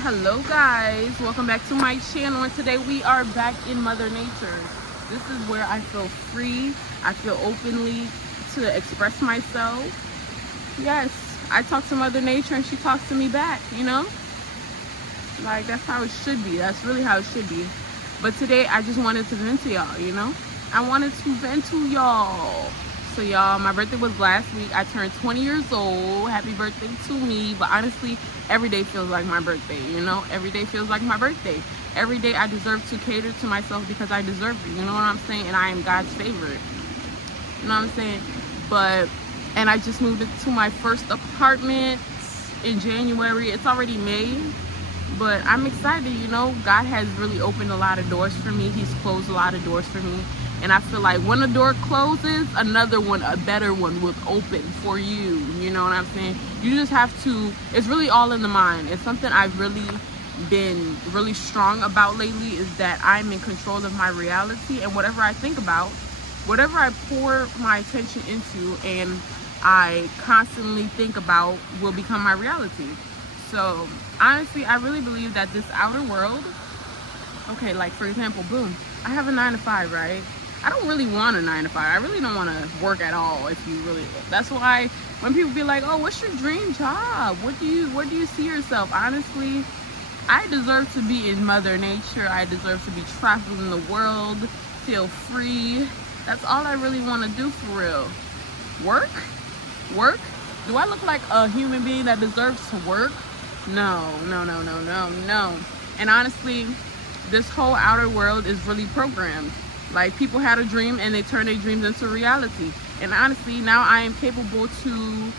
Hello guys, welcome back to my channel, and today we are back in Mother Nature. This is where I feel free, I feel openly to express myself. Yes, I talk to Mother Nature and she talks to me back, like that's how it should be. That's really how it should be. But today I just wanted to vent to y'all. I wanted to vent to y'all. So y'all, my birthday was last week. I turned 20 years old. Happy birthday to me. But honestly, every day feels like my birthday. Every day feels like my birthday. Every day I deserve to cater to myself because I deserve it. You know what I'm saying? And I am God's favorite. You know what I'm saying? And I just moved into my first apartment in January. It's already May. But I'm excited. God has really opened a lot of doors for me. He's closed a lot of doors for me. And I feel like when a door closes, another one, a better one, will open for you. You know what I'm saying? You just have to, it's really all in the mind. It's something I've really been really strong about lately, is that I'm in control of my reality. And whatever I think about, whatever I pour my attention into and I constantly think about will become my reality. So honestly, I really believe that this outer world, okay, like for example, boom, I have a 9 to 5, right? I don't really want a 9 to 5. I really don't want to work at all. That's why when people be like, oh, what's your dream job? Where do you see yourself? Honestly, I deserve to be in Mother Nature. I deserve to be traveling the world, feel free. That's all I really want to do for real. Work? Do I look like a human being that deserves to work? No. And honestly, this whole outer world is really programmed. Like, people had a dream and they turned their dreams into reality. And honestly, now I am capable to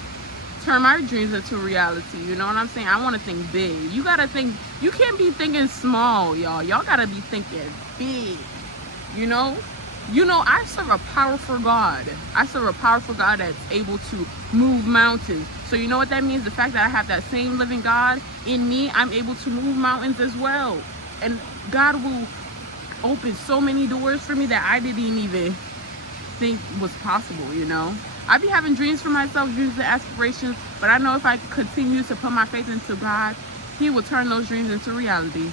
turn my dreams into reality. You know what I'm saying? I want to think big. You can't be thinking small, y'all. Y'all gotta be thinking big. You know, I serve a powerful God. I serve a powerful God that's able to move mountains. So you know what that means? The fact that I have that same living God in me, I'm able to move mountains as well. And God will open so many doors for me that I didn't even think was possible. I be having dreams for myself, dreams and aspirations, but I know if I continue to put my faith into God, He will turn those dreams into reality.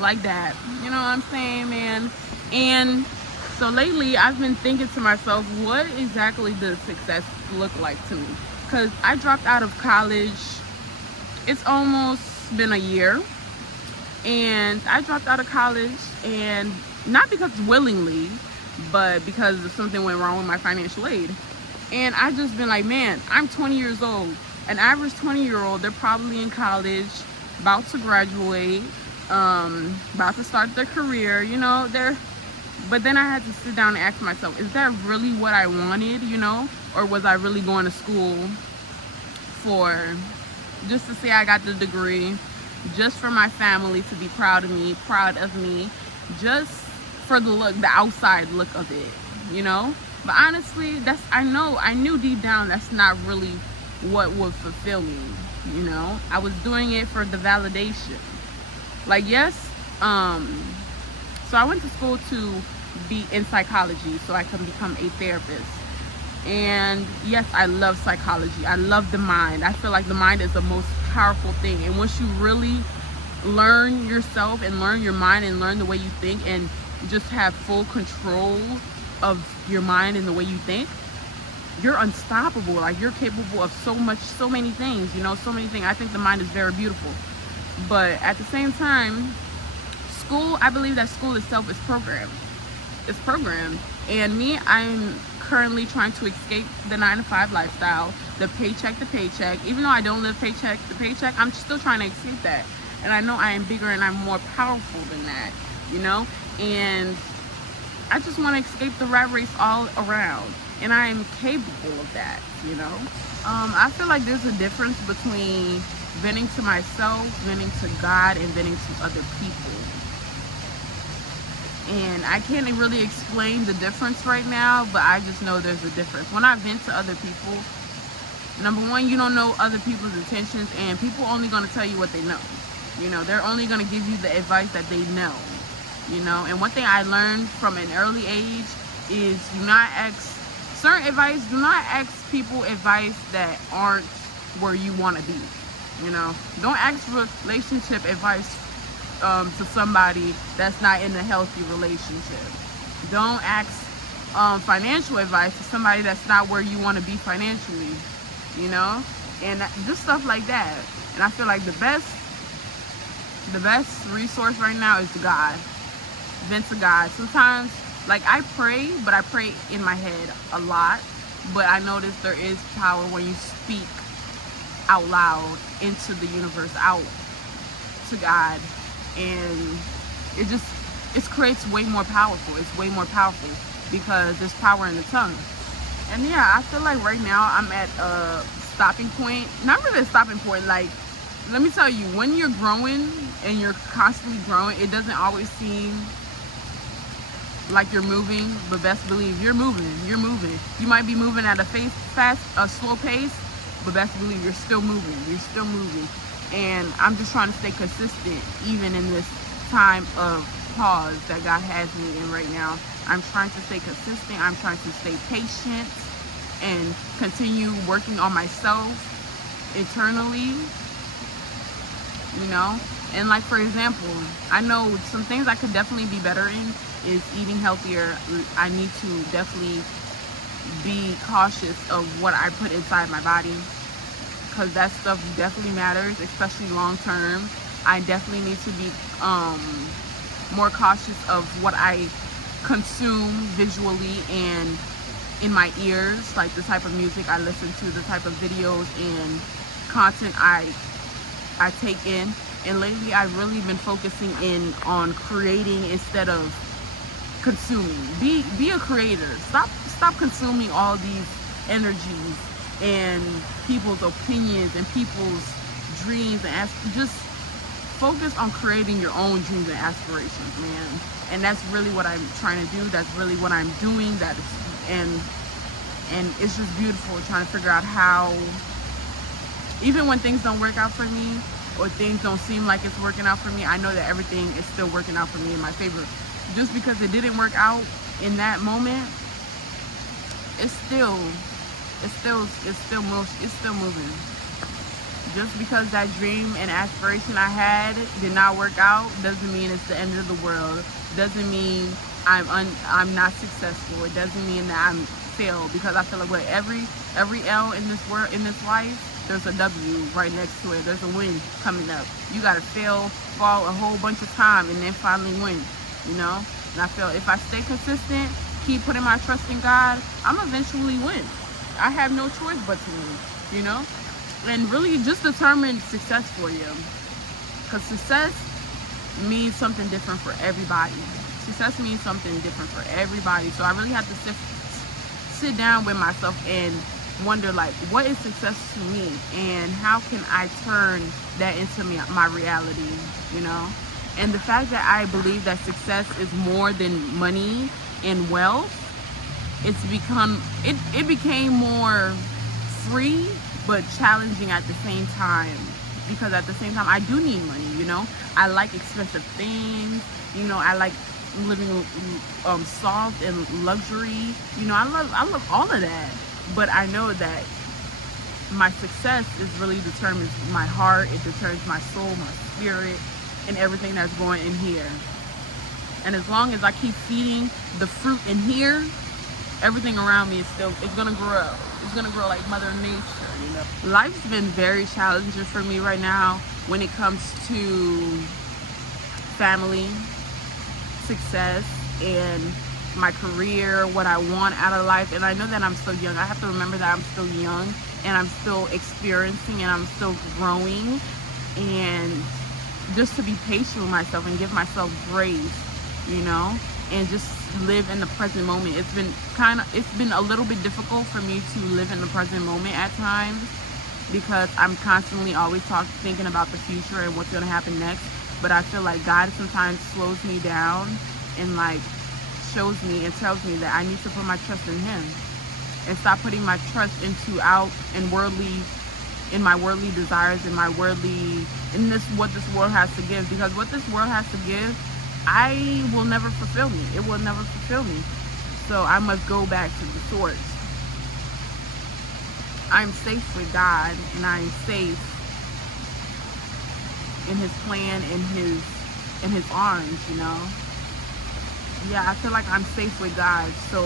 Like that. You know what I'm saying, man? And so lately I've been thinking to myself, what exactly does success look like to me? Because I dropped out of college. It's almost been a year. And I dropped out of college, and not because willingly, but because something went wrong with my financial aid. And I just been like, man, I'm 20 years old. An average 20-year-old, they're probably in college, about to graduate, about to start their career, but then I had to sit down and ask myself, is that really what I wanted, or was I really going to school for just to say I got the degree, just for my family to be proud of me, just for the outside look of it, But honestly, I knew deep down that's not really what would fulfill me, I was doing it for the validation. Like, yes, so I went to school to be in psychology so I can become a therapist. And yes, I love psychology. I love the mind. I feel like the mind is the most powerful thing. And once you really learn yourself and learn your mind and learn the way you think and just have full control of your mind and the way you think, you're unstoppable. Like, you're capable of so many things, so many things. I think the mind is very beautiful. But at the same time, I believe that school itself is programmed. It's programmed. And me, I'm currently trying to escape the 9 to 5 lifestyle, the paycheck to paycheck. Even though I don't live paycheck to paycheck, I'm still trying to escape that. And I know I am bigger and I'm more powerful than that, And I just want to escape the rat race all around. And I am capable of that, I feel like there's a difference between venting to myself, venting to God, and venting to other people. And I can't really explain the difference right now, but I just know there's a difference. When I vent to other people, number one, you don't know other people's intentions, and people are only going to tell you what they know. They're only going to give you the advice that they know. And one thing I learned from an early age is do not ask people advice that aren't where you want to be. You know, don't ask for relationship advice to somebody that's not in a healthy relationship. Don't ask financial advice to somebody that's not where you want to be financially, you know, and just stuff like that. And I feel like the best resource right now is God. Vent to God. Sometimes, like, I pray, but I pray in my head a lot. But I notice there is power when you speak out loud into the universe, out to God, and it creates way more powerful. It's way more powerful because there's power in the tongue. And yeah, I feel like right now I'm at a stopping point. Not really a stopping point. Like, let me tell you, when you're growing and you're constantly growing, it doesn't always seem like you're moving, but best believe you're moving. You're moving. You might be moving at a slow pace, but best believe you're still moving. You're still moving. And I'm just trying to stay consistent, even in this time of pause that God has me in right now. I'm trying to stay consistent. I'm trying to stay patient and continue working on myself internally, you know. And like, for example, I know some things I could definitely be better in is eating healthier. I need to definitely be cautious of what I put inside my body, because that stuff definitely matters, especially long term. I definitely need to be more cautious of what I consume visually and in my ears, like the type of music I listen to, the type of videos and content I take in. And lately I've really been focusing in on creating instead of consuming. Be a creator. Stop consuming all these energies and people's opinions and people's dreams, and just focus on creating your own dreams and aspirations, man. And that's really what I'm trying to do. That's really what I'm doing. And it's just beautiful trying to figure out how, even when things don't work out for me or things don't seem like it's working out for me, I know that everything is still working out for me in my favor. Just because it didn't work out in that moment, it's still moving. Just because that dream and aspiration I had did not work out doesn't mean it's the end of the world. Doesn't mean I'm not successful. It doesn't mean that I'm failed, because I feel like with every L in this world, in this life, there's a W right next to it. There's a win coming up. You gotta fall a whole bunch of time and then finally win, you know? And I feel if I stay consistent, keep putting my trust in God, I'm eventually win. I have no choice but to win, you know? And really just determine success for you, because success means something different for everybody. Success means something different for everybody. So I really have to sit down with myself and wonder, like, what is success to me, and how can I turn that into my reality, you know? And the fact that I believe that success is more than money and wealth, it became more free but challenging at the same time, because at the same time I do need money, you know. I like expensive things, you know. I like living soft and luxury, you know. I love all of that. But I know that my success really determines my heart. It determines my soul, my spirit, and everything that's going in here. And as long as I keep feeding the fruit in here, everything around me it's gonna grow. It's gonna grow like Mother Nature, you know. Life's been very challenging for me right now when it comes to family, success, and my career, what I want out of life. And I know that I'm still young. I have to remember that I'm still young, and I'm still experiencing, and I'm still growing. And just to be patient with myself and give myself grace, you know, and just live in the present moment. It's been a little bit difficult for me to live in the present moment at times, because I'm constantly always thinking about the future and what's going to happen next. But I feel like God sometimes slows me down and like shows me and tells me that I need to put my trust in Him and stop putting my trust in my worldly desires and what this world has to give. Because what this world has to give, it will never fulfill me. So I must go back to the source. I'm safe with God, and I'm safe in his plan, in his arms, you know. Yeah, I feel like I'm safe with God. So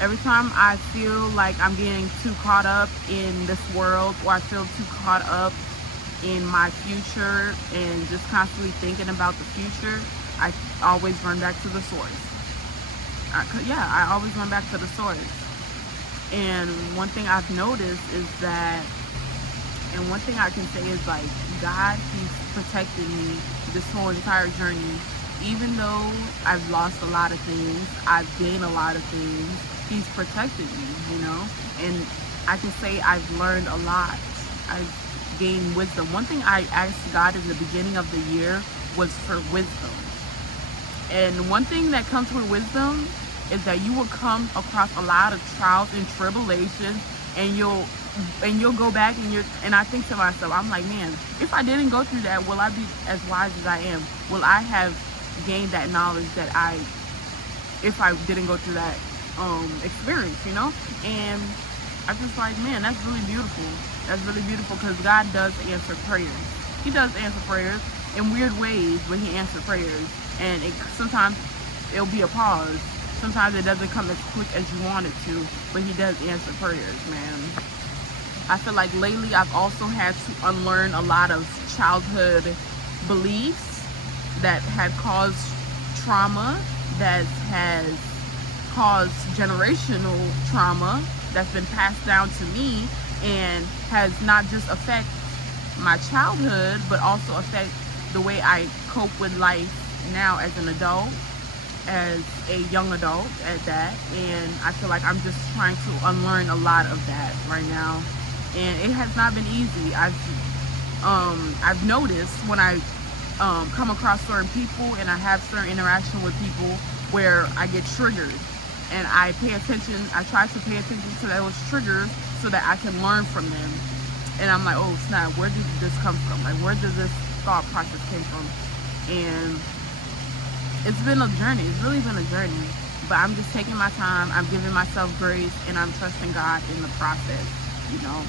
every time I feel like I'm getting too caught up in this world, or I feel too caught up in my future and just constantly thinking about the future, I always run back to the source. I always run back to the source. And one thing I've noticed is that, and one thing I can say is like, God, he's protected me this whole entire journey. Even though I've lost a lot of things, I've gained a lot of things, he's protected me, you know. And I can say I've learned a lot. I've gained wisdom. One thing I asked God in the beginning of the year was for wisdom. And one thing that comes with wisdom is that you will come across a lot of trials and tribulations, and you'll go back and I think to myself, I'm like, man, if I didn't go through that, will I be as wise as I am? Will I have gained that knowledge that if I didn't go through that experience, you know? And I'm just like, man, that's really beautiful. That's really beautiful, because God does answer prayers. He does answer prayers in weird ways when he answers prayers, and sometimes it'll be a pause. Sometimes it doesn't come as quick as you want it to, but he does answer prayers, man. I feel like lately I've also had to unlearn a lot of childhood beliefs that had caused trauma, that has caused generational trauma that's been passed down to me, and has not just affect my childhood, but also affect the way I cope with life now as an adult, as a young adult at that. And I feel like I'm just trying to unlearn a lot of that right now, and it has not been easy. I've noticed when I come across certain people and I have certain interaction with people where I get triggered, and I try to pay attention to those triggers so that I can learn from them. And I'm like, oh snap, where did this come from? Like, where did this thought process came from? And it's been a journey. It's really been a journey. But I'm just taking my time. I'm giving myself grace, and I'm trusting God in the process, you know.